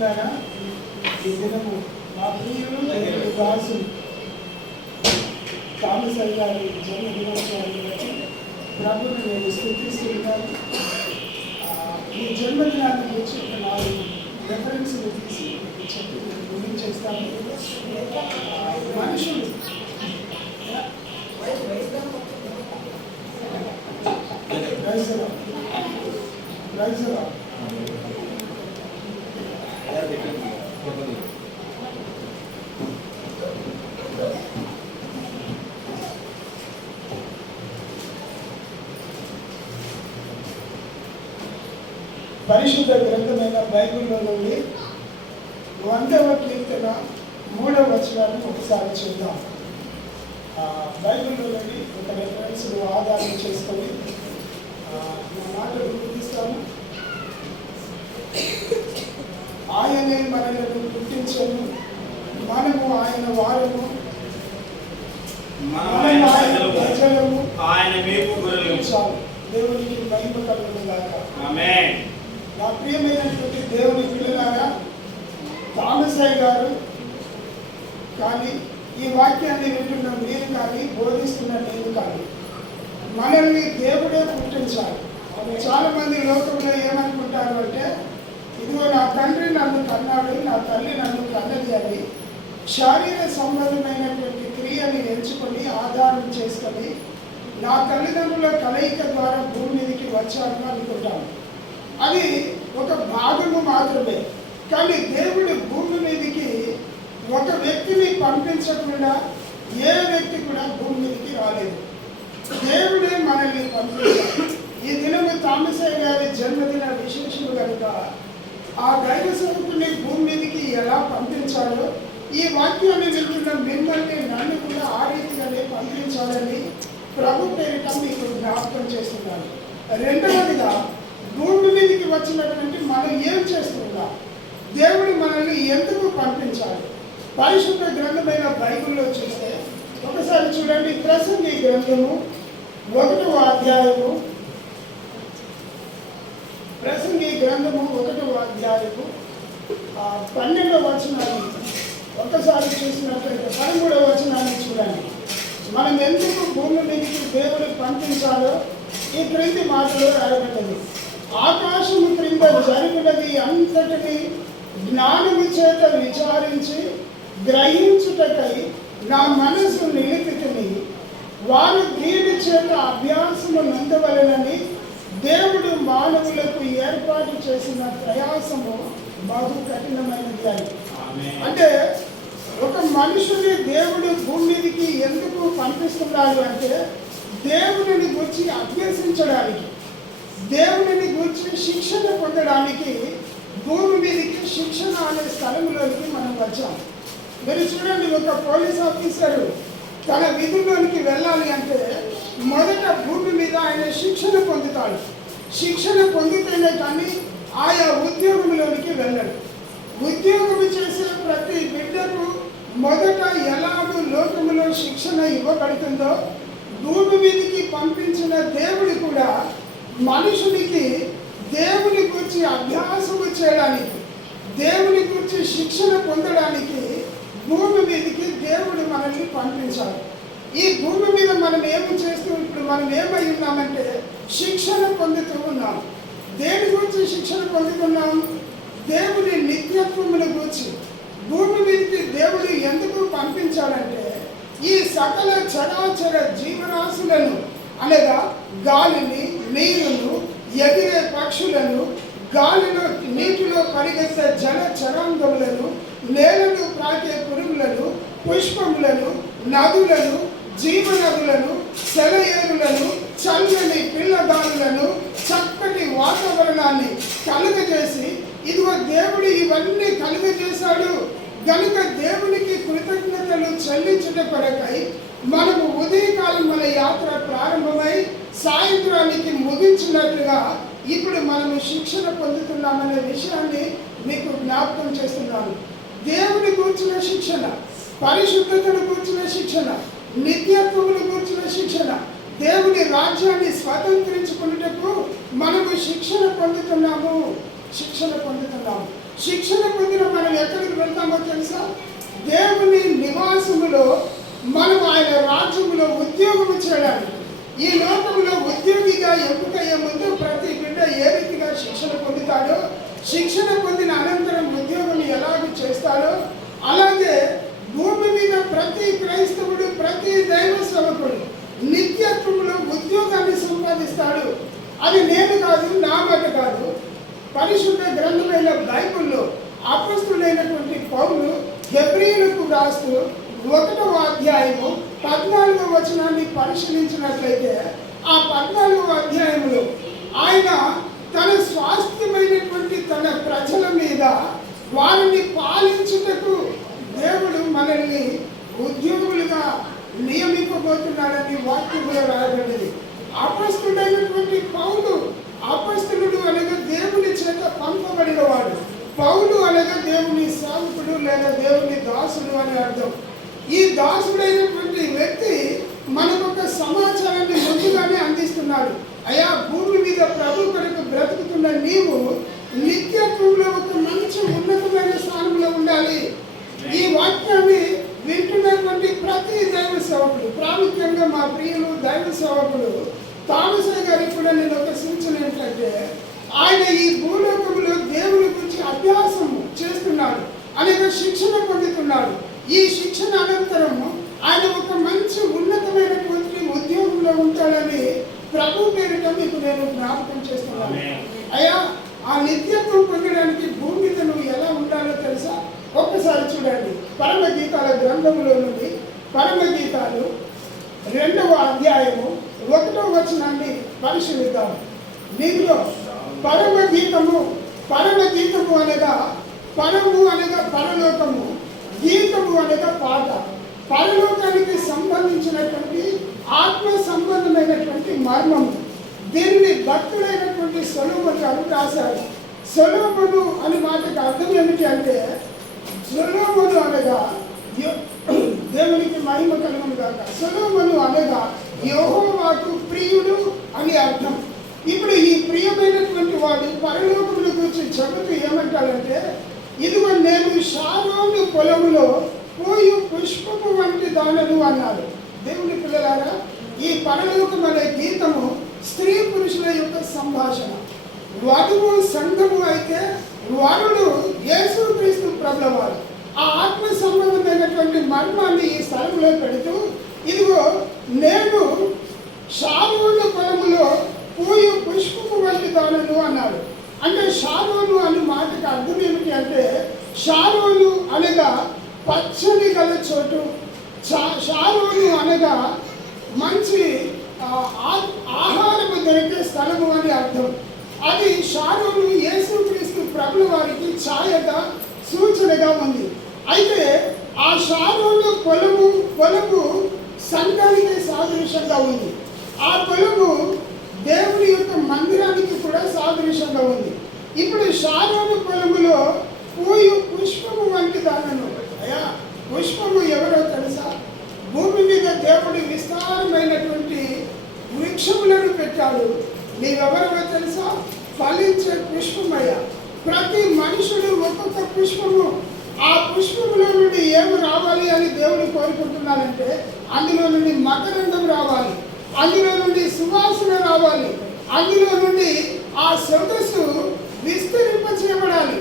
బిడ్డలారా, ఈ దినము మా ప్రియులు దేవుని దాసులు థామస్ గారి జన్మదినోత్సవాన్ని బట్టి ప్రభుని నేను స్తుతిస్తున్నాను. ఈ జన్మదినాన్ని గురించి ఒక 4 రెఫరెన్స్లు తీసి చెప్పి ముగించేస్తాను. మనుషులు పరిశుద్ధ గ్రంథమైన బైబిల్లో నుండి 100వ కీర్తన 3వ వచనాన్ని ఒకసారి చూద్దాం. బైబిల్లో నుండి ఒక రెఫరెన్స్ ఆధారం చేసుకొని నా మాటలు గుర్తిస్తాను. ఆయనే మనలను పుట్టించను, మనము ఆయన వారము, ప్రజలము ఆయన మేపు గొర్రెలు. దేవునికి మహిమ కలుగును గాక. ఆమేన్. నా ప్రియమైనటువంటి దేవుని పిల్లలారా, థామస్ గారు కానీ ఈ వాక్యాన్ని వింటున్న మీరు కానీ బోధిస్తున్న నేను కానీ మనల్ని దేవుడే పుట్టించాలి. చాలా మంది లోకంలో ఏమనుకుంటారు అంటే, ఇదిగో నా తండ్రి నన్ను కన్నాడు, నా తల్లి నన్ను కన్నది అని శారీర సంబంధమైనటువంటి క్రియని ఎంచుకొని ఆధారం చేసుకొని నా తల్లిదండ్రుల కలయిక ద్వారా భూమి మీదకి వచ్చాను అనుకుంటాను. అది ఒక భాగము మాత్రమే. కానీ దేవుడు భూమి మీదకి ఒక వ్యక్తిని పంపించకుండా ఏ వ్యక్తి కూడా భూమి మీదకి రాలేదు. దేవుడే మనల్ని పంపించాడు. ఈ దినము థామస్ గారి జన్మదిన విశేషము కనుక ఆ దైవ సేవకుని భూమి మీదకి ఎలా పంపించాలో ఈ వాక్యాన్ని వింటున్న మిమ్మల్ని నన్ను కూడా ఆ రీతిగానే పంపించాలని ప్రభు పేరిట మీకు జ్ఞాపకం చేస్తున్నాను. రెండవదిగా, భూమి మీదకి వచ్చినటువంటి మనం ఏం చేస్తున్నాం, దేవుడు మనల్ని ఎందుకు పంపించాలి? పరిశుద్ధ గ్రంథమైన బైబిల్లో చూస్తే ఒకసారి చూడండి. ప్రసంగి గ్రంథము 1వ అధ్యాయము, ప్రసంగి గ్రంథము 1వ అధ్యాయము 12వ వచనాన్ని ఒకసారి చూసినట్లయితే 13వ వచనాన్ని చూడండి. మనం ఎందుకు భూమి మీదకి దేవుడు పంపించాలో ఈ క్రింది మాటలో రాయబడ్డది. ఆకాశము క్రింద జరిగినది అంతటిని జ్ఞానము చేత విచారించి గ్రహించుటకై నా మనసు నిలిపితిని, వారు దీని చేత అభ్యాసము నందవలెనని దేవుడు మానవులకు ఏర్పాటు చేసిన ప్రయాసము బహు కఠినమైనది అని. అంటే ఒక మనుషుని దేవుడు భూమి మీదకి ఎందుకు పంపిస్తున్నాడు అంటే, దేవుడిని గురించి అభ్యసించడానికి, దేవుడిని గురించి శిక్షణ పొందడానికి భూమి మీదకి శిక్షణ అనే స్థలంలోనికి మనం వచ్చాం. మీరు చూడండి, ఒక పోలీస్ ఆఫీసరు తన విధుల్లోనికి వెళ్ళాలి అంటే మొదట భూమి మీద ఆయన శిక్షణ పొందుతాడు. శిక్షణ పొందితేనే కానీ ఆయా ఉద్యోగంలోనికి వెళ్ళడు. ఉద్యోగం చేసే ప్రతి బిడ్డకు మొదట ఎలాగో లోకములో శిక్షణ ఇవ్వబడుతుందో, భూమి మీదకి పంపించిన దేవుడు కూడా మనుషునికి దేవుని గురించి అభ్యాసము చేయడానికి, దేవుని గురించి శిక్షణ పొందడానికి భూమి మీదకి దేవుడు మనల్ని పంపించాలి. ఈ భూమి మీద మనం ఏమి చేస్తూ ఇప్పుడు మనం ఏమై ఉన్నామంటే శిక్షణ పొందుతూ ఉన్నాం. దేని గురించి శిక్షణ పొందుతున్నాం? దేవుని నిత్యత్వమును గురించి. భూమి మీదకి దేవుడు ఎందుకు పంపించాలంటే, ఈ సకల చరాచర జీవరాశులను అనగా గాలిని, నీరును, ఎగిరే పక్షులను, గాలిలో నీటిలో పరిగెత్తే జల చరాంగములను, నేలను ప్రాకే పురుగులను, పుష్పములను, నదులను, జీవనదులను, సెలయేరులను, చల్లని పిల్లగాలులను, చక్కటి వాతావరణాన్ని కలుగజేసి, ఇదిగో దేవుడు ఇవన్నీ కలుగజేశాడు గనుక దేవునికి కృతజ్ఞతలు చెల్లించుట కొరకై మనము ఉదయకాలం మన యాత్ర ప్రారంభమై సాయంత్రానికి ముగించినట్లుగా ఇప్పుడు మనము శిక్షణ పొందుతున్నామనే విషయాన్ని మీకు జ్ఞాపకం చేస్తున్నాను. దేవుని కూర్చున్న శిక్షణ, పరిశుద్ధతను కూర్చున్న శిక్షణ, నిత్యత్వమును కూర్చున్న శిక్షణ, దేవుని రాజ్యాన్ని స్వతంత్రించుకున్నటకు మనము శిక్షణ పొందుతున్నాము. శిక్షణ పొందుతున్నాము. శిక్షణ పొందిన మనం ఎక్కడికి వెళ్తామో తెలుసా? దేవుని నివాసములో మనం ఆయన రాజ్యములో ఉద్యోగము చేయడానికి. ఈ లోకంలో ఉద్యోగిగా ఎంపికయ్యే ముందు ప్రతి బిడ్డ ఏ రీతిగా శిక్షణ పొందుతాడో, శిక్షణ పొందిన అనంతరం ఉద్యోగం ఎలాగ చేస్తాడో, అలాగే భూమి మీద ప్రతి క్రైస్తవుడు, ప్రతి దైవ సేవకుడు నిత్యత్వంలో ఉద్యోగాన్ని సంపాదిస్తాడు. అది నేను కాదు, నా మాట కాదు. పరిశుద్ధ గ్రంథమైన బైబిల్లో అపొస్తలుడైనటువంటి పౌలు హెబ్రీయులకు రాస్తూ 1వ అధ్యాయము 14వ వచనాన్ని పరిశీలించినట్లయితే, ఆ 14వ అధ్యాయంలో ఆయన తన స్వాస్థ్యమైనటువంటి తన ప్రజల మీద వారిని పాలించుటకు దేవుడు మనల్ని ఉద్యోగులుగా నియమింపబోతున్నాడని వాక్యంలో రాయబడింది. అపొస్తలుడైనటువంటి పౌలు, అపొస్తలుడు అనగా దేవుని చేత పంపబడిన వాడు. పౌలు అనగా దేవుని సేవకుడు లేదా దేవుని దాసుడు అని అర్థం. ఈ దాసుడైనటువంటి వ్యక్తి మనకొక సమాచారాన్ని ముందుగానే అందిస్తున్నాడు. అయా, భూమి మీద ప్రభు కొరకు బ్రతుకుతున్న నీవు నిత్యత్వంలో ఒక మంచి ఉన్నతమైన స్థానంలో ఉండాలి. ఈ వాక్యాన్ని వింటున్నటువంటి ప్రతి దైవ సేవకుడు, ప్రాముఖ్యంగా మా ప్రియులు దైవ సేవకుడు థామస్ గారికి కూడా నేను ఒక సూచన ఏంటంటే, ఆయన ఈ భూలోకంలో దేవుని గురించి అభ్యాసం చేస్తున్నాడు, అనేక శిక్షణ పొందుతున్నాడు. ఈ శిక్షణ అనంతరము ఆయన ఒక మంచి ఉన్నతమైనటువంటి ఉద్యోగంలో ఉంటాడని ప్రభు పేరిట మీకు నేను జ్ఞాపకం చేస్తున్నాను. అయ్యా, ఆ నిత్యత్వం పొందడానికి భూమి మీద నువ్వు ఎలా ఉండాలో తెలుసా? ఒక్కసారి చూడండి. పరమగీతాల గ్రంథములో నుండి పరమగీతాలు 2వ అధ్యాయము 1వ వచనాన్ని పరిశీలిద్దాం. దీనిలో పరమగీతము అనగా పరము అనగా పరలోకము, గీతము అనగా పాట. పరలోకానికి సంబంధించినటువంటి ఆత్మ సంబంధమైనటువంటి మర్మము. దీనిని భక్తుడైనటువంటి సొలొమోను గారు రాశారు. సొలొమోను అని మాటకు అర్థం ఏమిటి అంటే, సొలొమోను అనగా దేవునికి మహిమ కలుగును గాక. సొలొమోను అనగా యెహోవాకు ప్రియుడు అని అర్థం. ఇప్పుడు ఈ ప్రియమైనటువంటి వాడు పరలోకముల గురించి చెబుతూ ఏమంటాడంటే, ఇదిగో నేను షారోను పొలములో పోయి పుష్పము వంటి దానను అన్నాడు. దేవుని పిల్లలారా, ఈ పరలోకం అనే గీతము స్త్రీ పురుషుల యొక్క సంభాషణ. వధువు సంఘము అయితే వరుడు యేసుక్రీస్తు ప్రభువారు. ఆ ఆత్మ సంబంధమైనటువంటి మర్మాన్ని ఈ స్థలంలో పెడుతూ, ఇదిగో నేను షారోను పొలములో పోయి పుష్పము వంటి దానను అన్నాడు. అంటే షారోను అనే మాటకు అర్థం ఏమిటి అంటే, షారోను అనగా పచ్చని గల చోటు, షారోను అనగా మంచి ఆహారము దొరికే స్థలము అని అర్థం. అది షారోను యేసుక్రీస్తు ప్రభుల వారికి ఛాయగా, సూచనగా ఉంది. అయితే ఆ షారోను పొలము సంఘానికి సాదృశ్యంగా ఉంది. ఆ పొలము దేవుని యొక్క మందిరానికి కూడా సాదృశ్యంగా ఉంది. ఇప్పుడు షారోను పొలములో పూయు పుష్పము వంటి దానను. అయ్యా, పుష్పము ఎవరో తెలుసా? భూమి మీద దేవుడు విస్తారమైనటువంటి వృక్షములను పెట్టాడు. నీవెవరో తెలుసా? ఫలించే పుష్పమయ్యా. ప్రతి మనుషుడు ఒక్కొక్క పుష్పము. ఆ పుష్పములో నుండి ఏమి రావాలి అని దేవుడు కోరుకుంటున్నాడంటే, అందులో నుండి మకరందం రావాలి, అందులో నుండి సువాసన రావాలి, అందులో నుండి ఆ సొగసు విస్తరింప చేయబడాలి.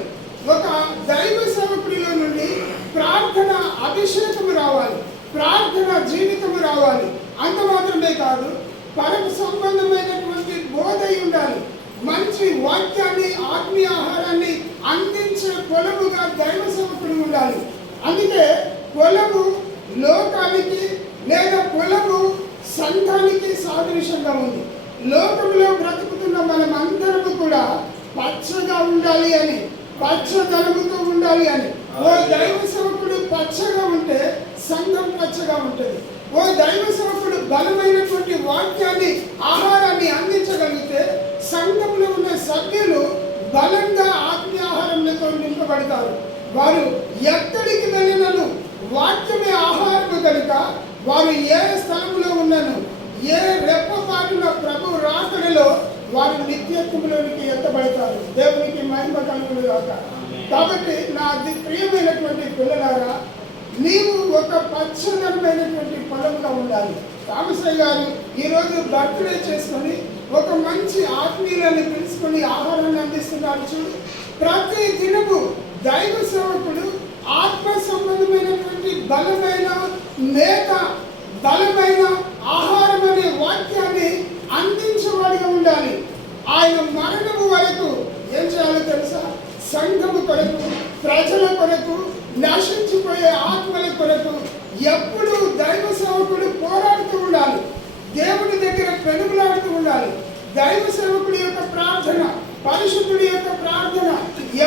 ఒక దైవ సేవకుడిలో నుండి ప్రార్థన అభిషేకము రావాలి, ప్రార్థన జీవితము రావాలి. అంత మాత్రమే కాదు, పరమ సంబంధమైనటువంటి బోధ ఉండాలి. మంచి వాక్యాన్ని, ఆత్మీయ ఆహారాన్ని అందించే పొలముగా దైవ సేవకుడు ఉండాలి. అందుకే పొలము లోకానికి లేదా పొలము సంఘానికి సాదృశ్యంగా ఉంది. లోకంలో బ్రతుకుతున్న మనం అందరము కూడా పచ్చగా ఉండాలి అని, పచ్చదనముతో ఉండాలి అని. ఓ దైవ సేవకుడు పచ్చగా ఉంటే సంఘం పచ్చగా ఉంటుంది. ఓ దైవ సేవకుడు బలమైనటువంటి వాక్యాన్ని, ఆహారాన్ని అందించగలిగితే సంఘంలో ఉన్న సభ్యులు బలంగా ఆత్మీయ ఆహారంతో నింపబడతారు. వారు ఎక్కడికి వెళ్ళినను వాక్యమే ఆహారము కనుక వారు ఏ స్థలంలో ఉన్నను, ఏ రెప్పపాటున ప్రభు రాకడలో వారు నిత్యత్వంలోనికి ఎత్తబడతారు. దేవునికి మహిమ కలుగును గాక. కాబట్టి నా ప్రియమైనటువంటి పిల్లలారా, నీవు ఒక పచ్చదనమైనటువంటి పొలంగా ఉండాలి. రామసాయి గారు ఈరోజు బర్త్డే చేసుకొని ఒక మంచి ఆత్మీయులని పిలుచుకొని ఆహారాన్ని అందిస్తున్నారు చూడు. ప్రతి దినము దైవ సేవకుడు ఆత్మ సంబంధమైనటువంటి బలమైన మేత, బలమైన ఆహారం అనే వాక్యాన్ని అందించేవాడిగా ఉండాలి. ఆయన మరణము వరకు ఏం చేయాలో తెలుసా? సంఘము కొరకు, ప్రజల కొరకు, నశించిపోయే ఆత్మల కొరకు ఎప్పుడు దైవ సేవకుడు పోరాడుతూ ఉండాలి. దేవుడి దగ్గర పెనుగులాడుతూ ఉండాలి. దైవ సేవకుడి యొక్క ప్రార్థన, పరిశుద్ధుడి యొక్క ప్రార్థన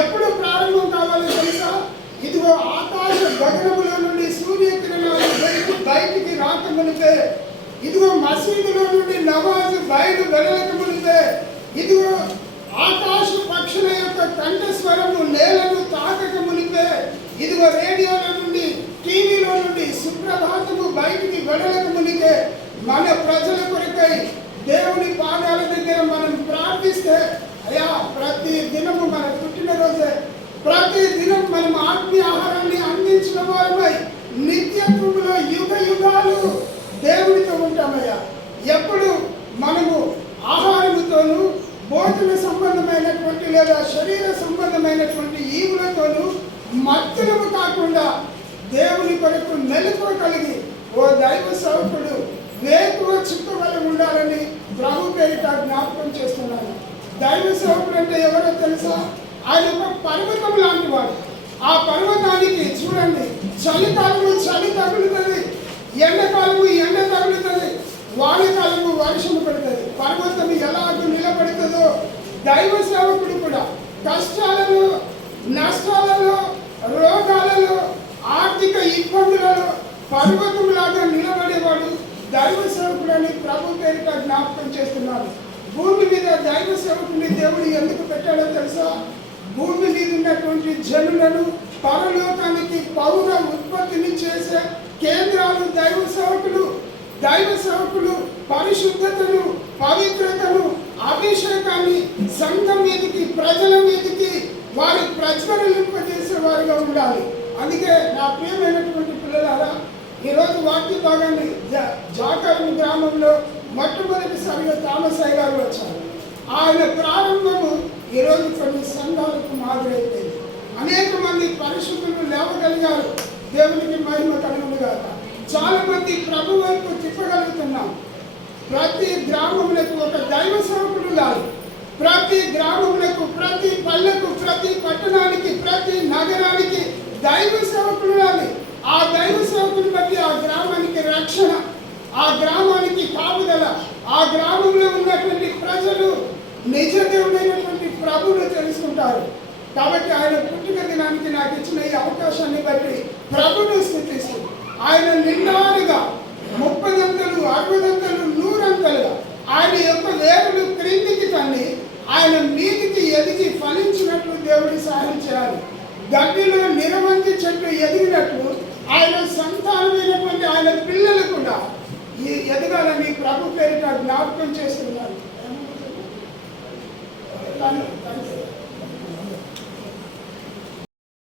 ఎప్పుడు ప్రారంభం కావాలో తెలుసా? ఇదిగో ఆకాశ గగనములో నుండి సూర్యకిరణాలు బయటికి రాకమునిపే, ఇదిగో మసీదులో నుండి నమాజు బయలు వెడలకమునిపే, ఇదిగో ఆకాశ పక్షుల యొక్క కంఠస్వరము నేలను తాకకమునిపే, ఇదిగో రేడియోల నుండి, టీవీలో నుండి సుప్రభాతము బయటికి వెడలకమునిపే మన ప్రజల కొరకై దేవుని పాదాల దగ్గర మనం ప్రార్థిస్తే, అయ్యా ప్రతి దినము మన పుట్టినరోజే, ప్రతి దినం మనం ఆత్మీయ ఆహారాన్ని అందించిన వారమై నిత్యత్వంలో యుగ యుగాలు దేవుడితో ఉంటామయ్యా. ఎప్పుడు మనము ఆహారముతోనూ, భోజన సంబంధమైనటువంటి లేదా శరీర సంబంధమైనటువంటి ఈవులతోనూ మత్తులము కాకుండా దేవుని కొరకు మెలకువ కలిగి ఓ దైవ సేవకుడు వేకువ చిక్కవల ఉండాలని ప్రభు పేరిట జ్ఞాపకం చేస్తున్నాను. దైవ సేవకుడు అంటే ఎవరో తెలుసా? ఆయన ఒక పర్వతం లాంటి వాడు. ఆ పర్వతానికి చూడండి, చలికాలము చలి తగులుతుంది, ఎండాకాలము ఎండ తగులుతుంది, వానకాలము వర్షము పడుతుంది. పర్వతం ఎలాగూ నిలబడుతుందో దైవ సేవకుడు కూడా కష్టాలలో, నష్టాలలో, రోగాలలో, ఆర్థిక ఇబ్బందులలో పర్వతంలాగా నిలబడేవాడు దైవ సేవకుడు అని ప్రభు పేరిట జ్ఞాపకం చేస్తున్నారు. భూమి మీద దైవ సేవకుడిని దేవుడు ఎందుకు పెట్టాడో తెలుసా? భూమి మీద ఉన్నటువంటి జనులను పరలోకానికి పౌర ఉత్పత్తిని చేసే కేంద్రాలు దైవ సేవకులు. దైవ సేవకులు పరిశుద్ధతను, పవిత్రతను, అభిషేకాన్ని సంఘం మీదకి, ప్రజల మీదకి వారి ప్రజ్వలింపజేసే వారిగా ఉండాలి. అందుకే నా ప్రియమైనటువంటి పిల్లలారా, ఈరోజు వాక్య భాగాన్ని జాకరం గ్రామంలో మొట్టమొదటిసారిగా తామసాయి గారు వచ్చారు. ఆయన ప్రారంభము ఈరోజు కొన్ని సంఘాలకు మాదిరైపోయింది. అనేక మంది పరిశుద్ధులు లేవగలిగారు. దేవునికి మహిమ కలుగును గాక. చాలా మంది ప్రభు వైపు తిప్పగలుగుతున్నాం. ప్రతి గ్రామములకు ఒక దైవ సేవకుడు ఉండాలి. ప్రతి గ్రామములకు, ప్రతి పల్లెకు, ప్రతి పట్టణానికి, ప్రతి నగరానికి దైవ సేవకుడు ఉండాలి. ఆ దైవ సేవకుని బట్టి ఆ గ్రామానికి రక్షణ, ఆ గ్రామానికి కాపుదల, ఆ గ్రామంలో ఉన్నటువంటి ప్రజలు నిజ దేవుడైనటువంటి ప్రభువును తెలుసుకుంటారు. కాబట్టి ఆయన పుట్టిన దినానికి నాకు ఇచ్చిన ఈ అవకాశాన్ని బట్టి ప్రభువును స్తుతిస్తూ, ఆయన నిండాలుగా 30 అంతలు, 60 అంతలు, 100 అంతలుగా ఆయన యొక్క వేరులు క్రిందికి తన్ని ఆయన మీదికి ఎదిగి ఫలించినట్లు దేవుడి సహాయం చేయాలి. గడ్డిలో నిరవంతి చెట్టు ఎదిగినట్లు ఆయన సంతానమైనటువంటి ఆయన పిల్లలు కూడా ఈ ఎదగాలని ప్రభు పేరిట జ్ఞాపకం చేస్తున్నారు.